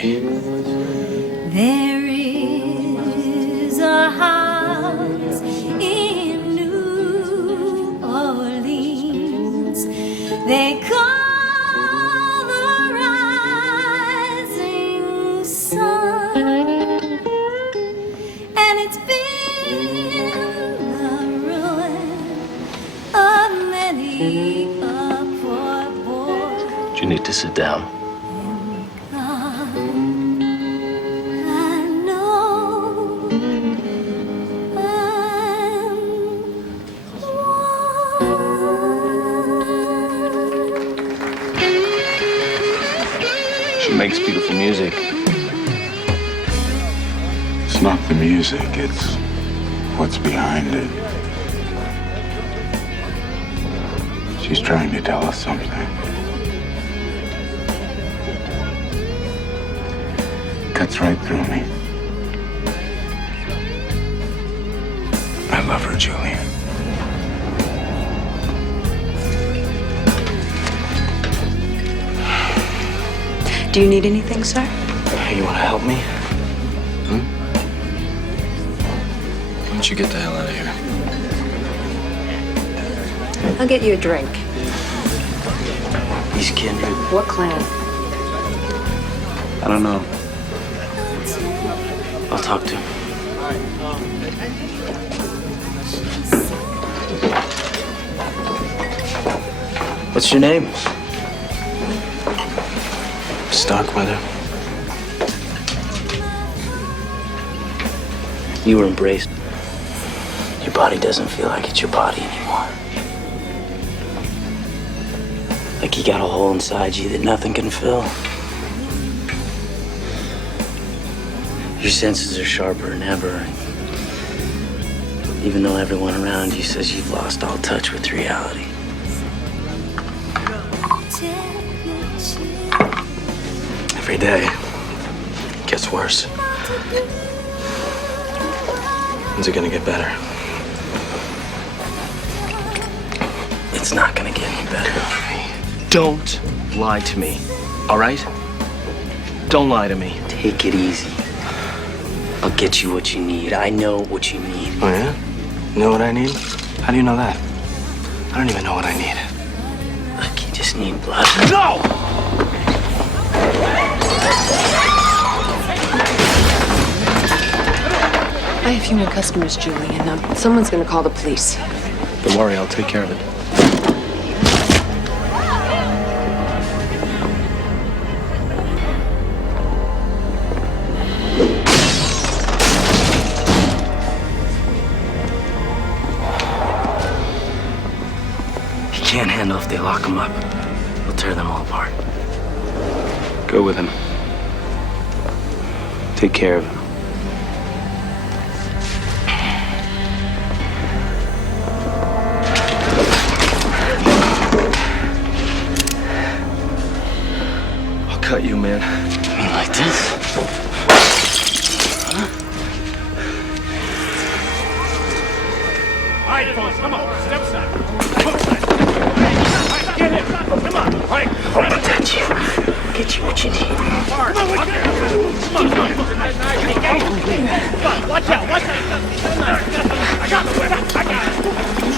Julie. There is a house in New Orleans they call the Rising Sun, and it's been the ruin of many a poor boy. You need to sit down. She makes beautiful music. It's not the music, it's what's behind it. She's trying to tell us something. Cuts right through me. I love her, Julian. Do you need anything, sir? You want to help me? Why don't you get the hell out of here? I'll get you a drink. He's Kindred. What clan? I don't know. I'll talk to him. What's your name? Starkweather. You were embraced. Your body doesn't feel like it's your body anymore. Like you got a hole inside you that nothing can fill. Your senses are sharper than ever. Even though everyone around you says you've lost all touch with reality. Every day it gets worse. When's it gonna get better? It's not gonna get any better. Don't lie to me, all right? Don't lie to me. Take it easy. I'll get you what you need. I know what you need. Oh, yeah? You know what I need? How do you know that? I don't even know what I need. Look, you just need blood. No! I have human customers, Julian. Someone's gonna call the police. Don't worry, I'll take care of it. He can't handle if they lock him up. He'll tear them all apart. Go with him. Take care of him. Cut you, man. You mean like this? Huh? All right, folks, come on. Step aside. Get him. Come on. All right. I'll protect you. Get you what you need. Come on, watch out. Watch out. I got the whip. I got it.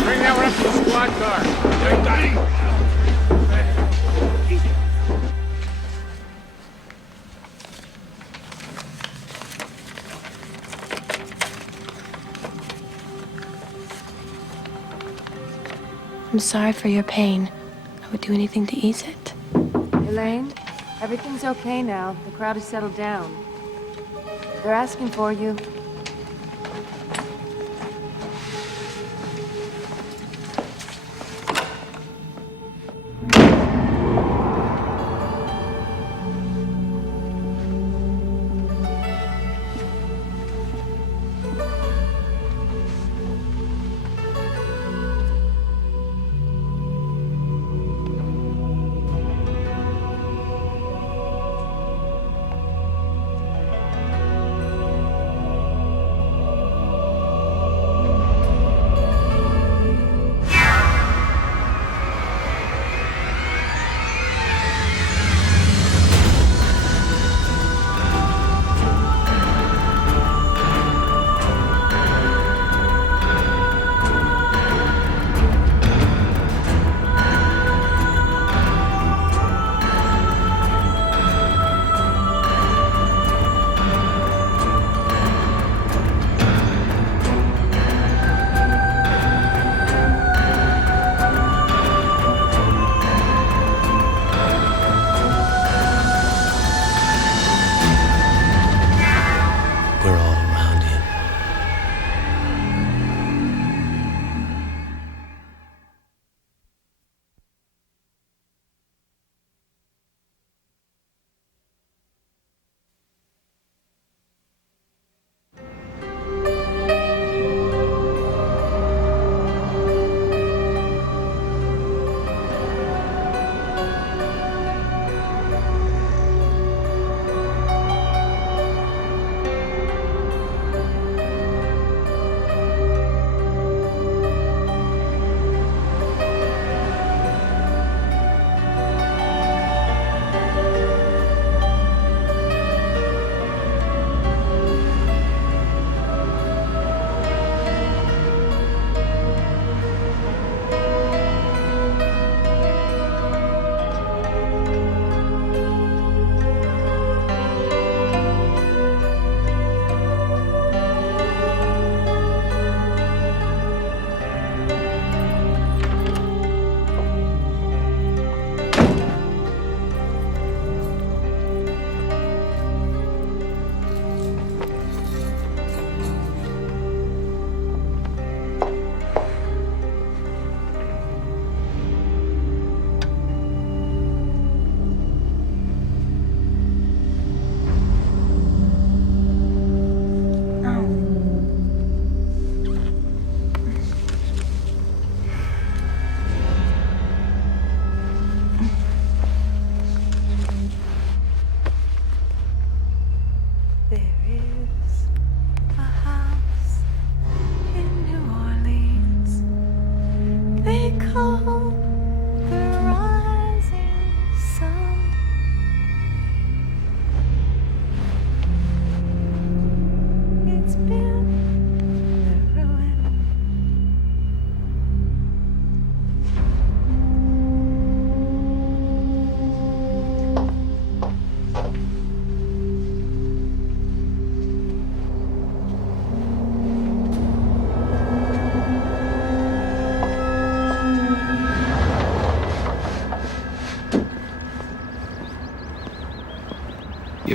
Bring that one up to the squad car. I'm sorry for your pain. I would do anything to ease it. Elaine, everything's okay now. The crowd has settled down. They're asking for you.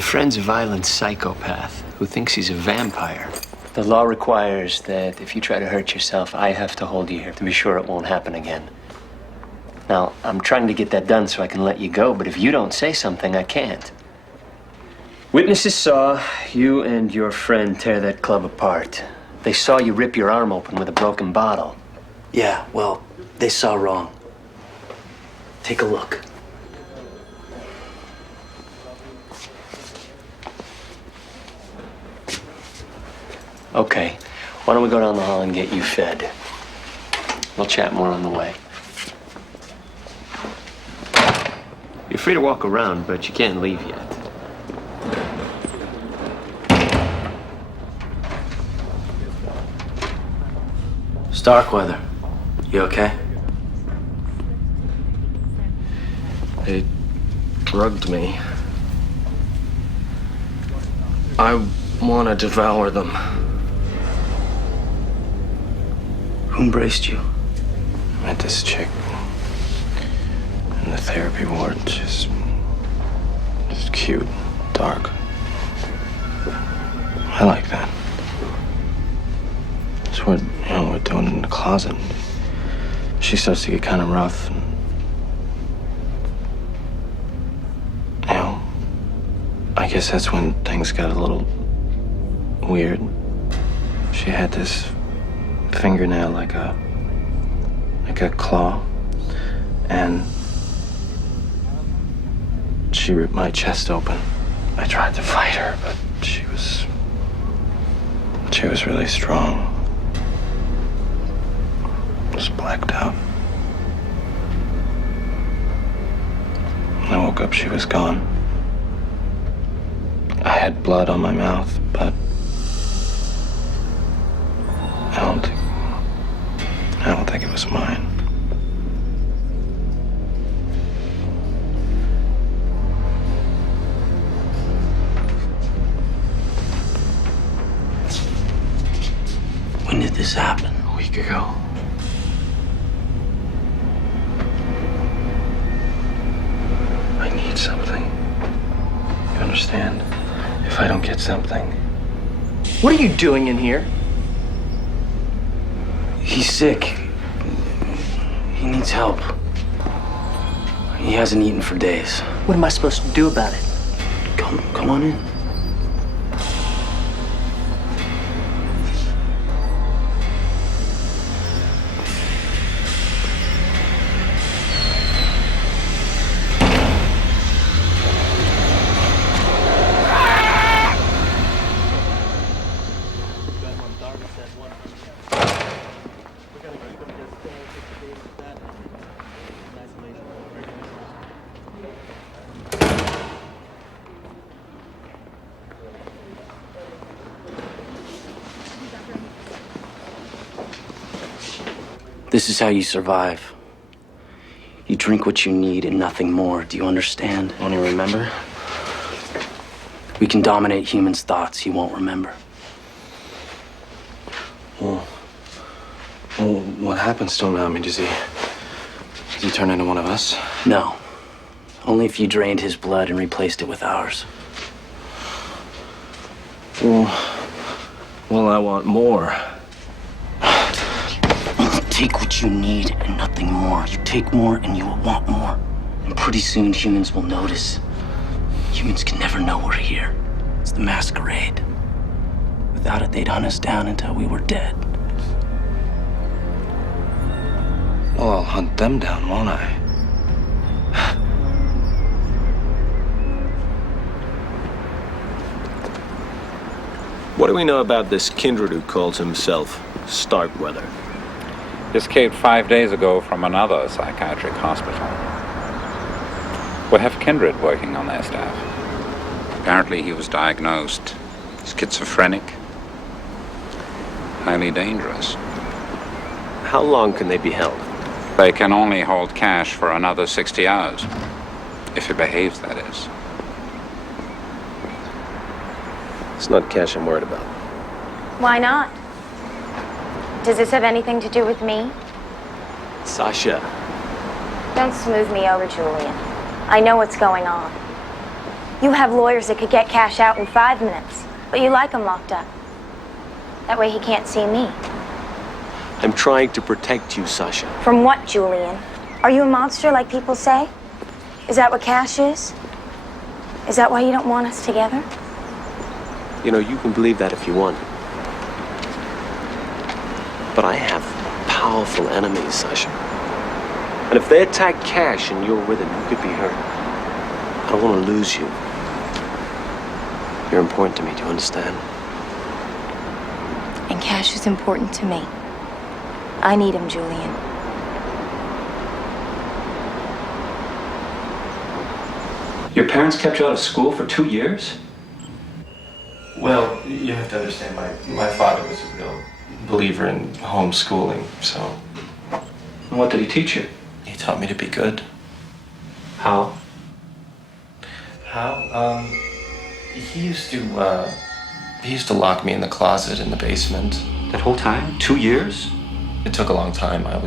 Your friend's a violent psychopath who thinks he's a vampire. The law requires that if you try to hurt yourself, I have to hold you here to be sure it won't happen again. Now, I'm trying to get that done so I can let you go, but if you don't say something, I can't. Witnesses saw you and your friend tear that club apart. They saw you rip your arm open with a broken bottle. Yeah, well, they saw wrong. Take a look. Okay, why don't we go down the hall and get you fed? We'll chat more on the way. You're free to walk around, but you can't leave yet. Starkweather, you okay? They drugged me. I want to devour them. Who embraced you? I met this chick in the therapy ward. Just cute, dark. I like that. It's what, we're doing in the closet. She starts to get kind of rough. And, I guess that's when things got a little weird. She had this fingernail like a claw, and she ripped my chest open. I tried to fight her, but she was really strong. Just blacked out. When I woke up, she was gone. I had blood on my mouth, but I don't think it was mine. When did this happen? A week ago. I need something. You understand? If I don't get something. What are you doing in here? He's sick. He needs help. He hasn't eaten for days. What am I supposed to do about it? Come on in. This is how you survive. You drink what you need and nothing more. Do you understand? Only remember? We can dominate humans' thoughts. He won't remember. Well, what happens to him now? I mean, does he turn into one of us? No. Only if you drained his blood and replaced it with ours. Well, I want more. Take what you need and nothing more. You take more and you will want more. And pretty soon humans will notice. Humans can never know we're here. It's the masquerade. Without it, they'd hunt us down until we were dead. Well, I'll hunt them down, won't I? What do we know about this Kindred who calls himself Starkweather? He escaped 5 days ago from another psychiatric hospital. We have Kindred working on their staff. Apparently he was diagnosed schizophrenic, highly dangerous. How long can they be held? They can only hold cash for another 60 hours. If he behaves, that is. It's not cash I'm worried about. Why not? Does this have anything to do with me? Sasha. Don't smooth me over, Julian. I know what's going on. You have lawyers that could get cash out in 5 minutes, but you like him locked up. That way he can't see me. I'm trying to protect you, Sasha. From what, Julian? Are you a monster like people say? Is that what cash is? Is that why you don't want us together? You know, you can believe that if you want. But I have powerful enemies, Sasha. And if they attack Cash and you're with him, you could be hurt. I don't want to lose you. You're important to me, do you understand? And Cash is important to me. I need him, Julian. Your parents kept you out of school for 2 years? Well, you have to understand, my father was a real believer in homeschooling, so... And what did he teach you? He taught me to be good. How? How? He used to lock me in the closet in the basement. That whole time? 2 years? It took a long time. I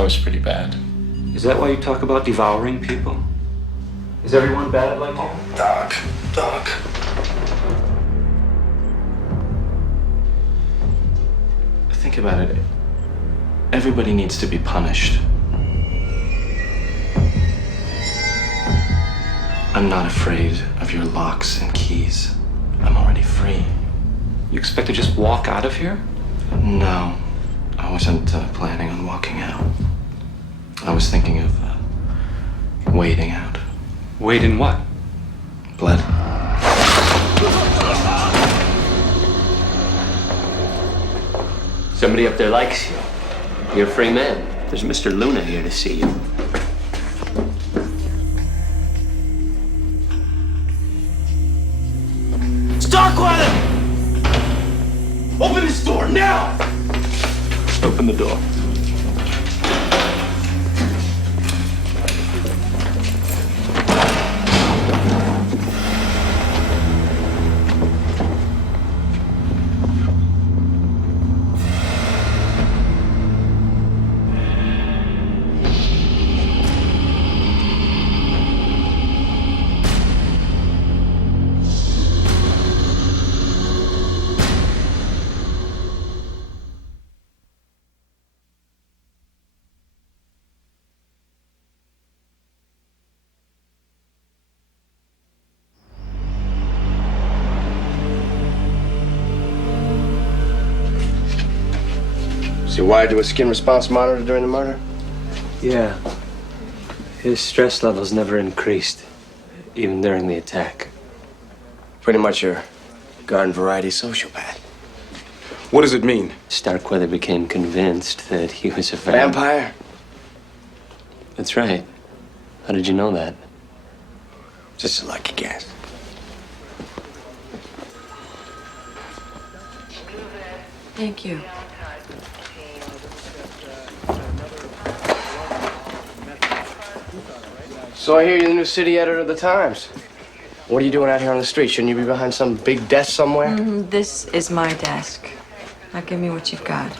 was pretty bad. Is that why you talk about devouring people? Is everyone bad like you? Doc. Think about it. Everybody needs to be punished. I'm not afraid of your locks and keys. I'm already free. You expect to just walk out of here? No, I wasn't planning on walking out. I was thinking of waiting out. Wait in what? Blood. Somebody up there likes you. You're a free man. There's Mr. Luna here to see you. Starkweather! Open this door now! Open the door. Was he wired to a skin response monitor during the murder? Yeah. His stress levels never increased, even during the attack. Pretty much your garden variety sociopath. What does it mean? Starkweather became convinced that he was a Vampire? That's right. How did you know that? Just a lucky guess. Thank you. So I hear you're the new city editor of the Times. What are you doing out here on the street? Shouldn't you be behind some big desk somewhere? This is my desk. Now give me what you've got.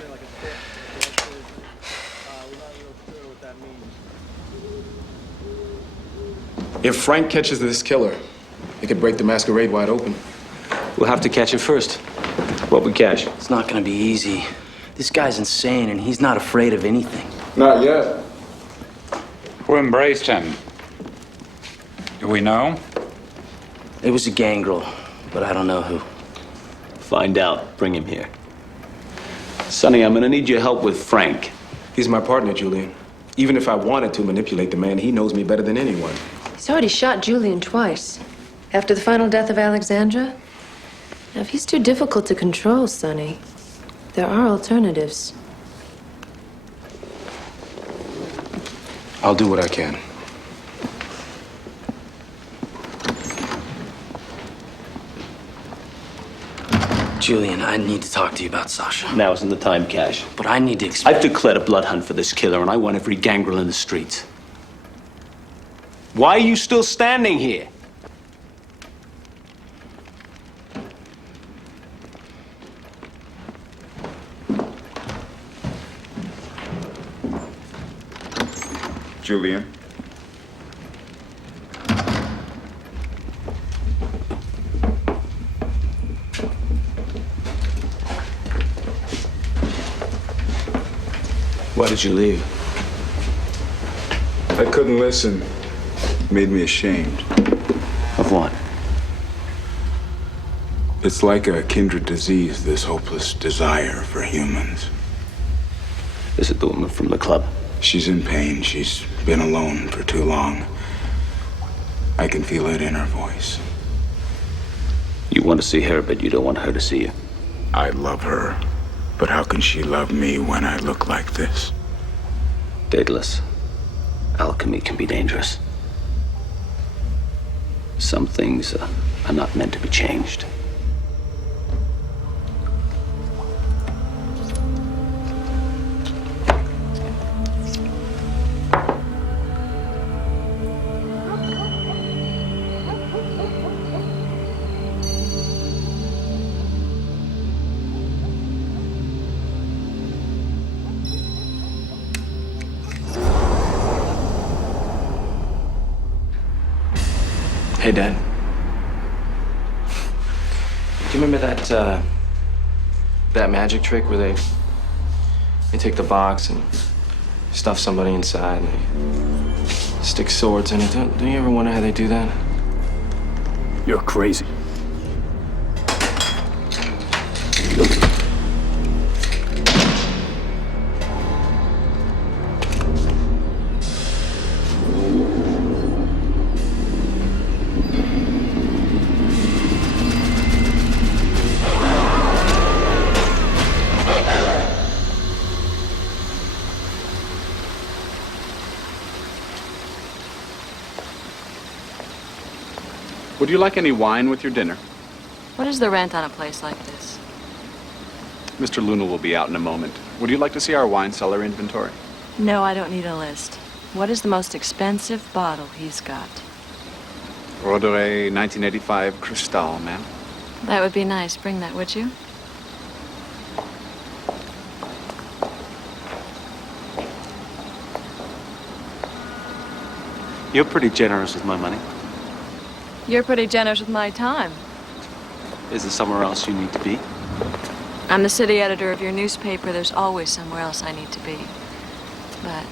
If Frank catches this killer, it could break the masquerade wide open. We'll have to catch him first. What would Cash? It's not gonna be easy. This guy's insane and he's not afraid of anything. Not yet. Who embraced him? Do we know? It was a gangrel, but I don't know who. Find out. Bring him here. Sonny, I'm gonna need your help with Frank. He's my partner, Julian. Even if I wanted to manipulate the man, he knows me better than anyone. He's already shot Julian twice. After the final death of Alexandra. Now, if he's too difficult to control, Sonny, there are alternatives. I'll do what I can. Julian, I need to talk to you about Sasha. Now isn't the time, Cash. But I need to explain. I've declared a blood hunt for this killer, and I want every gangrel in the streets. Why are you still standing here? Julian? Why did you leave? I couldn't listen. It made me ashamed. Of what? It's like a kindred disease, this hopeless desire for humans. Is it the woman from the club? She's in pain. She's been alone for too long. I can feel it in her voice. You want to see her, but you don't want her to see you. I love her, but how can she love me when I look like this? Daedalus, alchemy can be dangerous. Some things are not meant to be changed. Hey, Dad. Do you remember that magic trick where they take the box and stuff somebody inside and they stick swords in it? Don't you ever wonder how they do that? You're crazy. Would you like any wine with your dinner? What is the rent on a place like this? Mr. Luna will be out in a moment. Would you like to see our wine cellar inventory? No, I don't need a list. What is the most expensive bottle he's got? Rodere 1985 Cristal, ma'am. That would be nice. Bring that, would you? You're pretty generous with my money. You're pretty generous with my time. Is there somewhere else you need to be? I'm the city editor of your newspaper. There's always somewhere else I need to be. But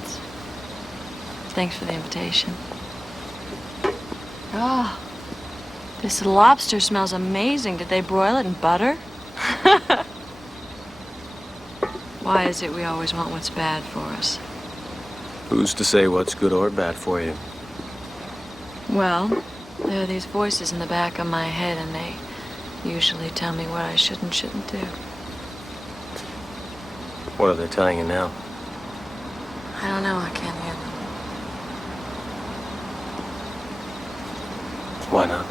thanks for the invitation. Oh, this lobster smells amazing. Did they broil it in butter? Why is it we always want what's bad for us? Who's to say what's good or bad for you? Well, there are these voices in the back of my head, and they usually tell me what I should and shouldn't do. What are they telling you now? I don't know. I can't hear them. Why not?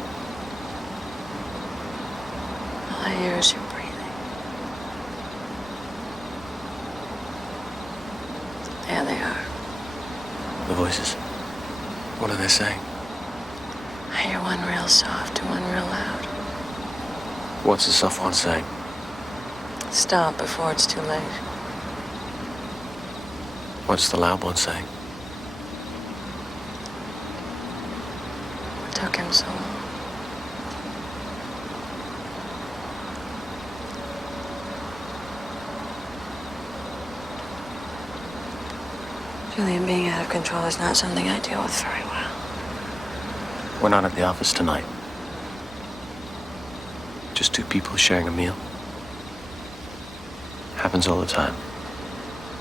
All I hear is your breathing. There they are. The voices. What are they saying? I hear one real soft and one real loud. What's the soft one saying? Stop before it's too late. What's the loud one saying? What took him so long? Julian, being out of control is not something I deal with very well. We're not at the office tonight. Just two people sharing a meal. Happens all the time.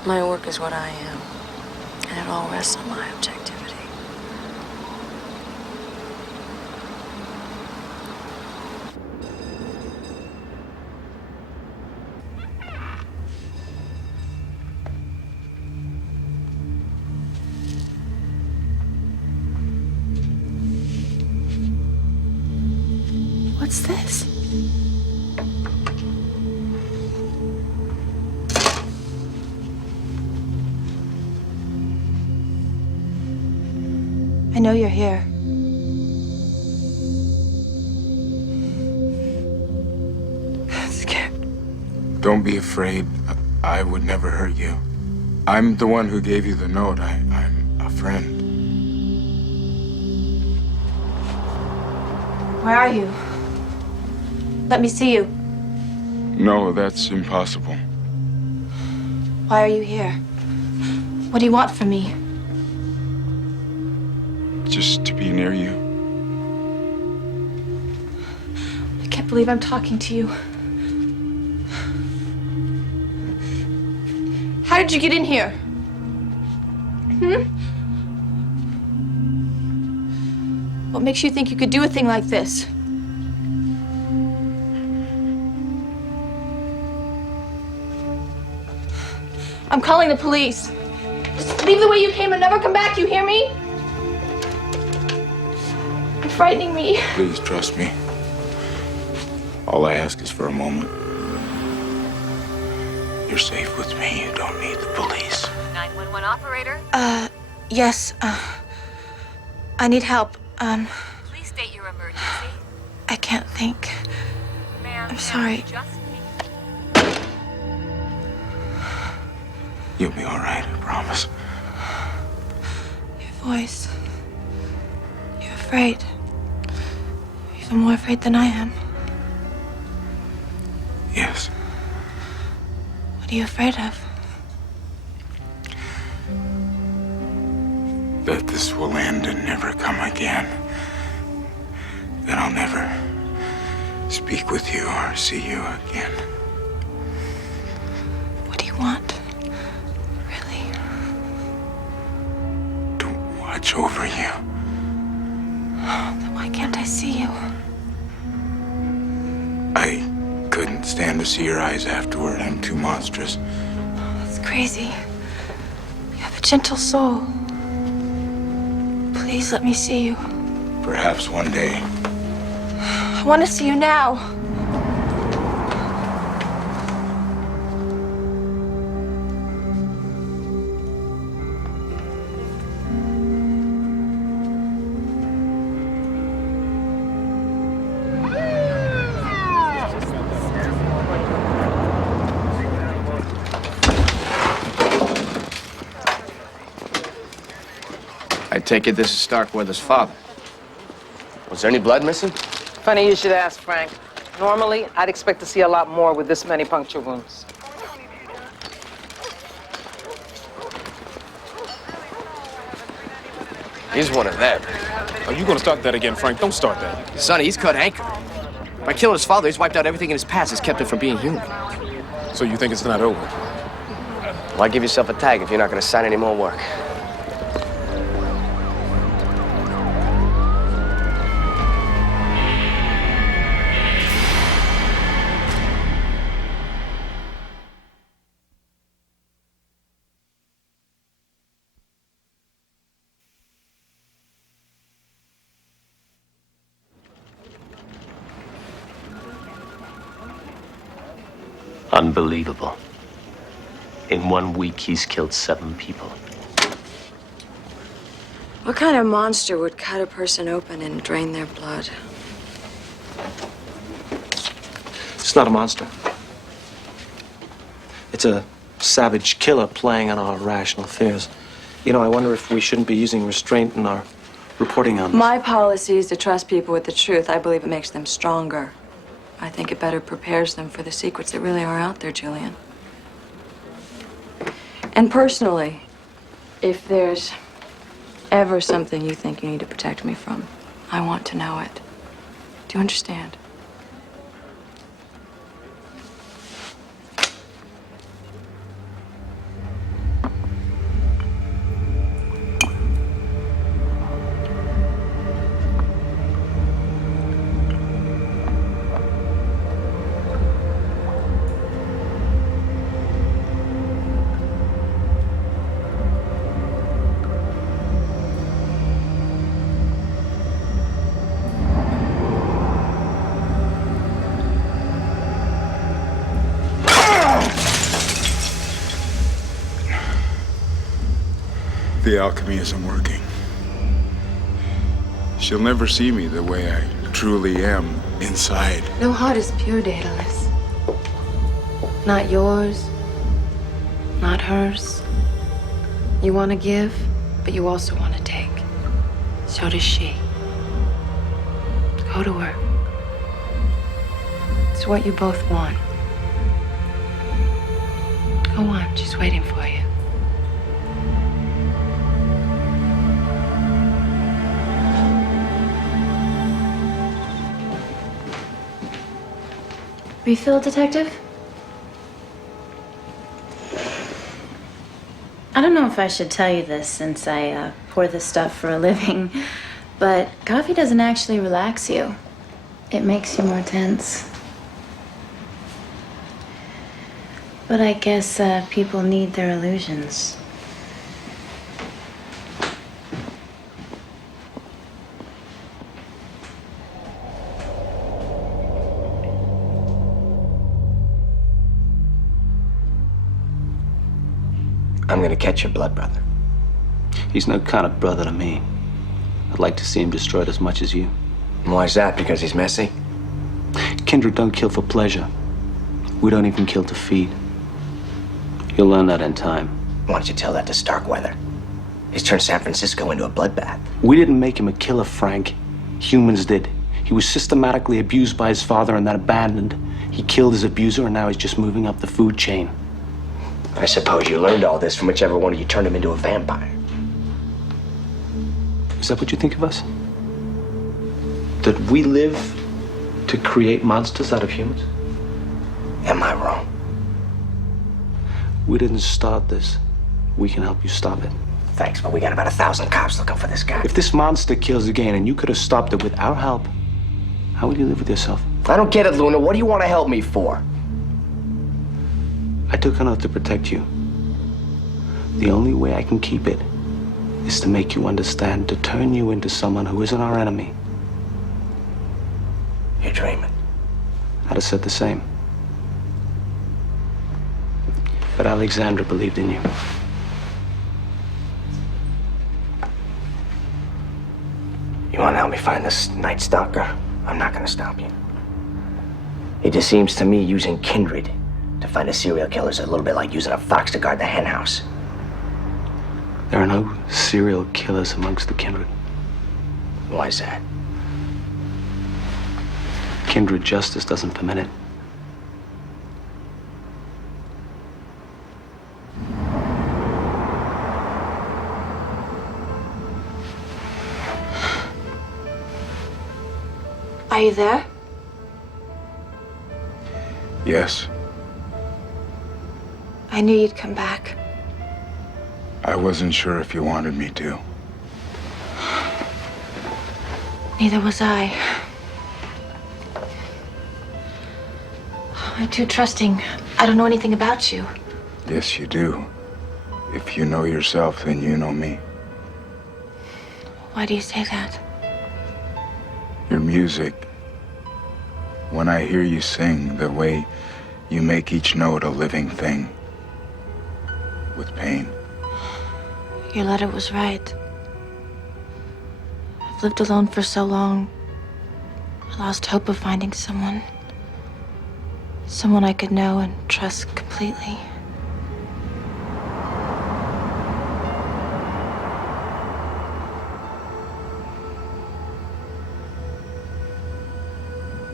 My work is what I am, and it all rests on my objectivity. What's this? I know you're here. I'm scared. Don't be afraid. I would never hurt you. I'm the one who gave you the note. I'm a friend. Where are you? Let me see you. No, that's impossible. Why are you here? What do you want from me? Just to be near you. I can't believe I'm talking to you. How did you get in here? What makes you think you could do a thing like this? I'm calling the police. Just leave the way you came and never come back, you hear me? You're frightening me. Please trust me. All I ask is for a moment. You're safe with me. You don't need the police. 911 operator? Yes, I need help. Please state your emergency. I can't think. Ma'am, I'm sorry. You'll be all right, I promise. Your voice. You're afraid. You're even more afraid than I am. Yes. What are you afraid of? That this will end and never come again. That I'll never speak with you or see you again. What do you want? Really? To watch over you. Then why can't I see you? I couldn't stand to see your eyes afterward. I'm too monstrous. That's crazy. You have a gentle soul. Please let me see you. Perhaps one day. I want to see you now. I take it this is Starkweather's father. Was there any blood missing? Funny you should ask, Frank. Normally, I'd expect to see a lot more with this many puncture wounds. He's one of them. Are you gonna start that again, Frank? Don't start that. Sonny, he's cut anchor. By killing his father, he's wiped out everything in his past that's kept him from being human. So you think it's not over? Why give yourself a tag if you're not gonna sign any more work? Unbelievable. In 1 week, he's killed 7 people. What kind of monster would cut a person open and drain their blood? It's not a monster. It's a savage killer playing on our rational fears. You know, I wonder if we shouldn't be using restraint in our reporting on this. My policy is to trust people with the truth. I believe it makes them stronger. I think it better prepares them for the secrets that really are out there, Julian. And personally, if there's ever something you think you need to protect me from, I want to know it. Do you understand? The alchemy isn't working. She'll never see me the way I truly am inside. No heart is pure, Daedalus. Not yours, not hers. You want to give, but you also want to take. So does she. Go to her. It's what you both want. Go on, she's waiting for you. Refill, Detective? I don't know if I should tell you this since I pour this stuff for a living, but coffee doesn't actually relax you. It makes you more tense. But I guess people need their illusions. I'm gonna catch your blood brother. He's no kind of brother to me. I'd like to see him destroyed as much as you. Why is that? Because he's messy? Kindred don't kill for pleasure. We don't even kill to feed. You'll learn that in time. Why don't you tell that to Starkweather? He's turned San Francisco into a bloodbath. We didn't make him a killer, Frank. Humans did. He was systematically abused by his father and then abandoned. He killed his abuser and now he's just moving up the food chain. I suppose you learned all this from whichever one of you turned him into a vampire. Is that what you think of us? That we live to create monsters out of humans? Am I wrong? We didn't start this. We can help you stop it. Thanks, but we got about 1,000 cops looking for this guy. If this monster kills again and you could have stopped it with our help, how would you live with yourself? I don't get it, Luna. What do you want to help me for? I took an oath to protect you. The only way I can keep it is to make you understand, to turn you into someone who isn't our enemy. You're dreaming. I'd have said the same. But Alexandra believed in you. You want to help me find this Night Stalker? I'm not going to stop you. It just seems to me using Kindred to find a serial killer is a little bit like using a fox to guard the hen house. There are no serial killers amongst the Kindred. Why is that? Kindred justice doesn't permit it. Are you there? Yes, I knew you'd come back. I wasn't sure if you wanted me to. Neither was I. I'm too trusting. I don't know anything about you. Yes, you do. If you know yourself, then you know me. Why do you say that? Your music. When I hear you sing, the way you make each note a living thing. With pain. Your letter was right. I've lived alone for so long. I lost hope of finding someone. Someone I could know and trust completely.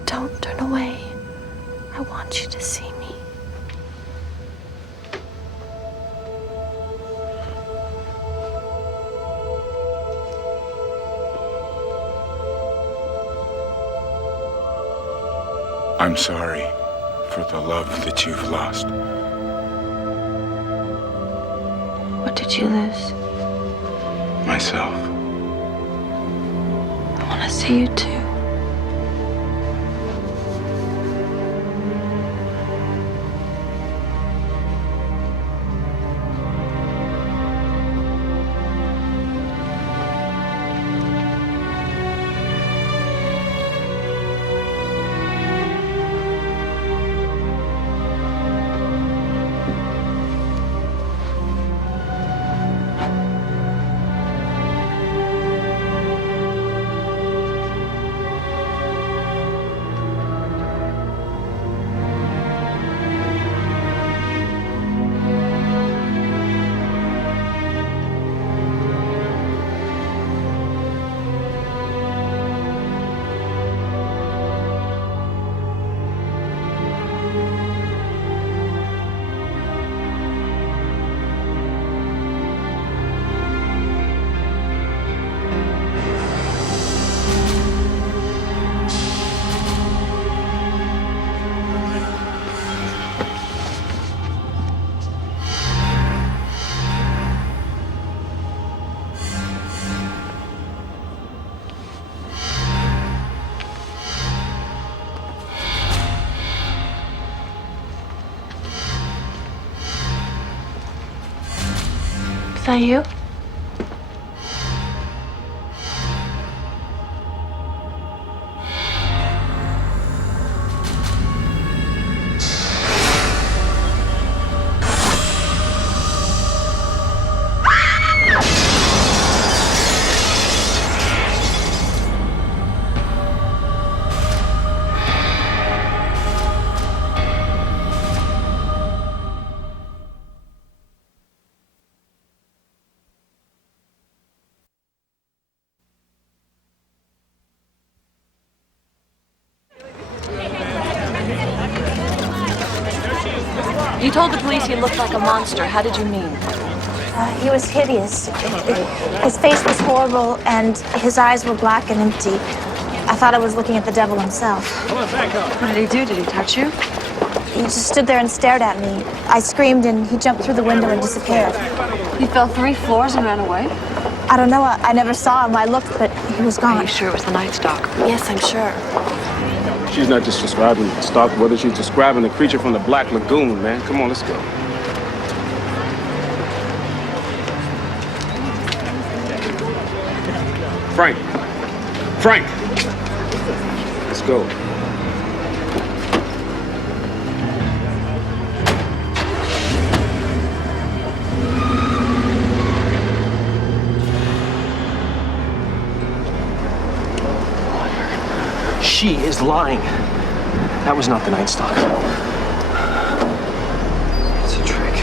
Don't turn away. I want you to see me. I'm sorry for the love that you've lost. What did you lose? Myself. I want to see you too. that you? You told the police he looked like a monster. How did you mean? He was hideous. His face was horrible, and his eyes were black and empty. I thought I was looking at the devil himself. Come on, back up. What did he do? Did he touch you? He just stood there and stared at me. I screamed, and he jumped through the window and disappeared. He fell 3 floors and ran away? I don't know. I never saw him. I looked, but he was gone. Are you sure it was the Night Stalker? Yes, I'm sure. She's not just describing Starkweather, she's describing the creature from the Black Lagoon, man. Come on, let's go. Frank! Frank! Let's go. She is lying. That was not the Night Stalker. It's a trick.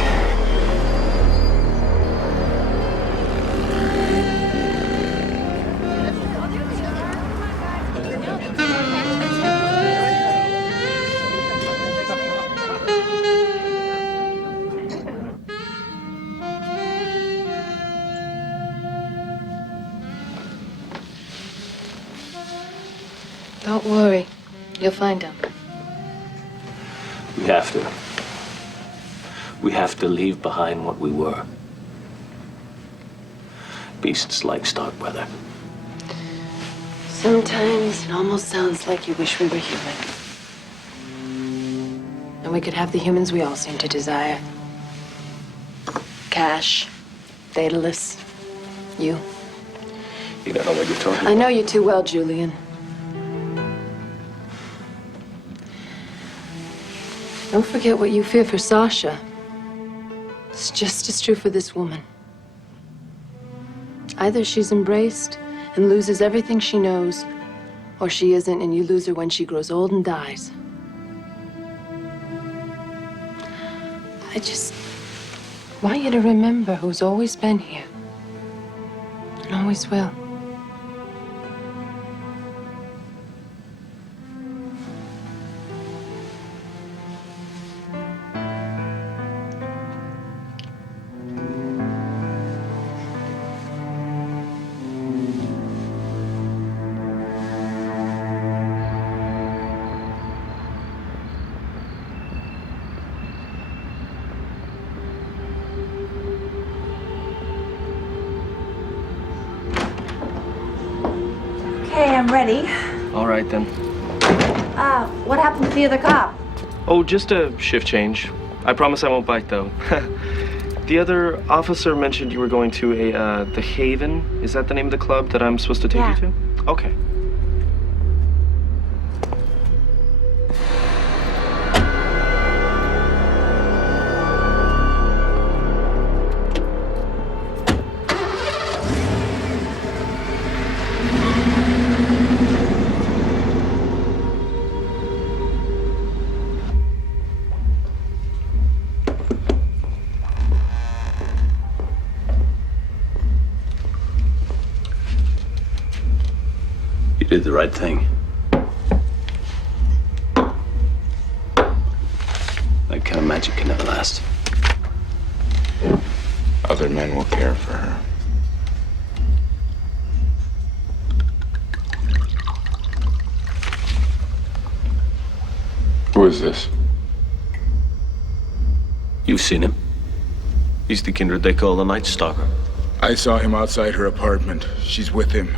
Don't worry. You'll find him. We have to. We have to leave behind what we were. Beasts like Starkweather. Sometimes it almost sounds like you wish we were human. And we could have the humans we all seem to desire. Cash, Daedalus, you. You don't know what you're talking about. I know you too well, Julian. Don't forget what you fear for Sasha. It's just as true for this woman. Either she's embraced and loses everything she knows, or she isn't and you lose her when she grows old and dies. I just want you to remember who's always been here and always will. Okay, I'm ready. All right, then. What happened to the other cop? Oh, just a shift change. I promise I won't bite, though. The other officer mentioned you were going to the Haven. Is that the name of the club that I'm supposed to take you to? Okay. You did the right thing. That kind of magic can never last. Other men will care for her. Who is this? You've seen him. He's the kindred they call the Night Stalker. I saw him outside her apartment. She's with him.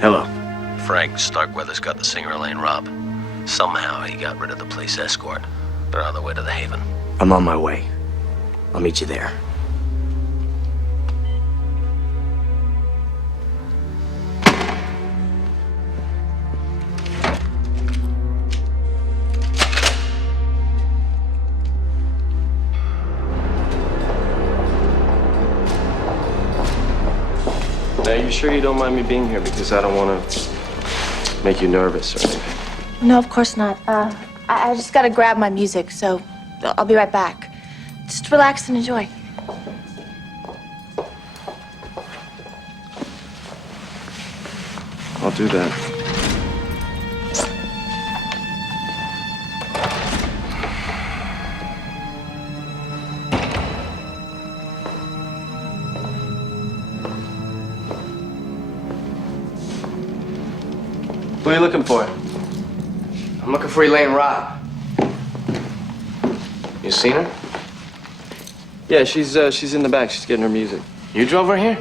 Hello. Frank, Starkweather's got the Singer Lane rob. Somehow he got rid of the police escort. They're on their way to the Haven. I'm on my way. I'll meet you there. Now, you sure you don't mind me being here? Because I don't want to make you nervous or anything. No, of course not. I just gotta grab my music, so I'll be right back. Just relax and enjoy. I'll do that. What are you looking for? I'm looking for Elaine Robb. You seen her? Yeah, she's in the back. She's getting her music. You drove her here?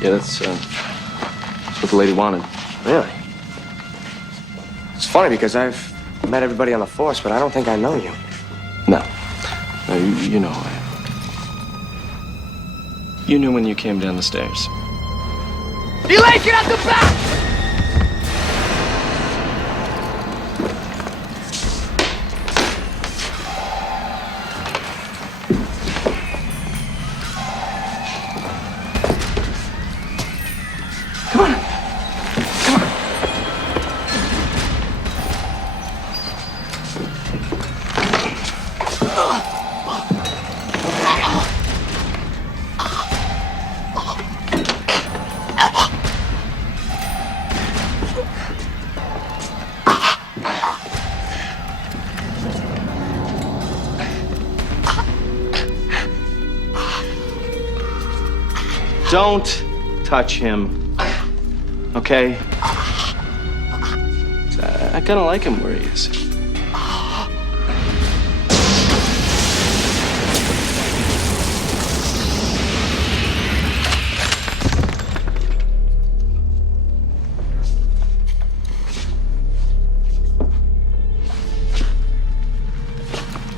Yeah, that's what the lady wanted. Really? It's funny because I've met everybody on the force, but I don't think I know you. No. No, you know who I am. You knew when you came down the stairs. Elaine, get out the back! Don't touch him, okay? I kind of like him where he is.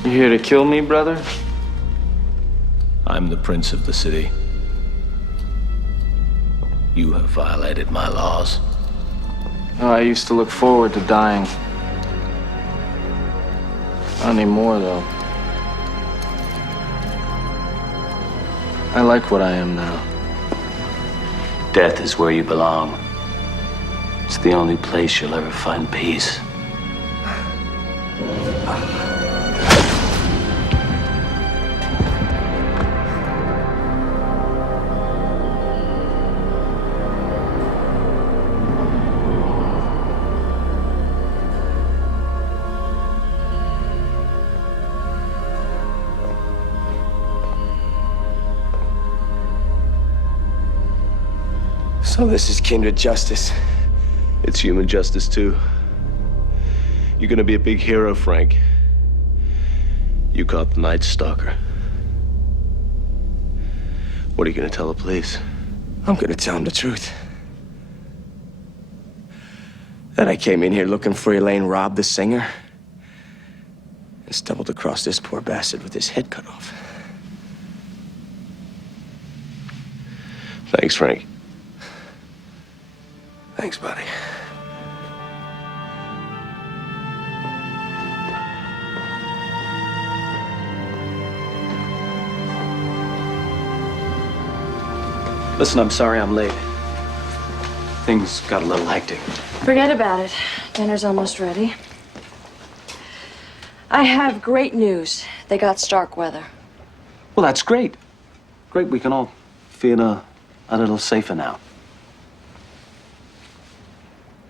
You here to kill me, brother? I'm the prince of the city. You have violated my laws. Oh, I used to look forward to dying. Not anymore, though. I like what I am now. Death is where you belong. It's the only place you'll ever find peace. So this is kindred justice. It's human justice, too. You're gonna be a big hero, Frank. You caught the Night Stalker. What are you gonna tell the police? I'm gonna tell them the truth. That I came in here looking for Elaine Robb, the singer, and stumbled across this poor bastard with his head cut off. Thanks, Frank. Thanks, buddy. Listen, I'm sorry I'm late. Things got a little hectic. Forget about it. Dinner's almost ready. I have great news. They got Starkweather. Well, that's great. Great, we can all feel a little safer now.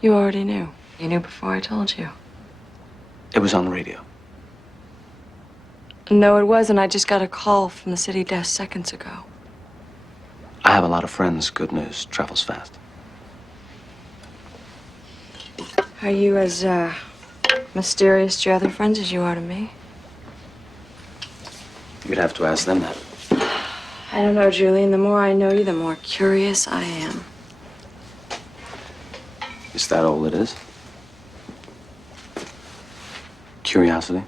You already knew. You knew before I told you. It was on the radio. No, it wasn't. I just got a call from the city desk seconds ago. I have a lot of friends. Good news travels fast. Are you as mysterious to your other friends as you are to me? You'd have to ask them that. I don't know, Julian. The more I know you, the more curious I am. Is that all it is? Curiosity?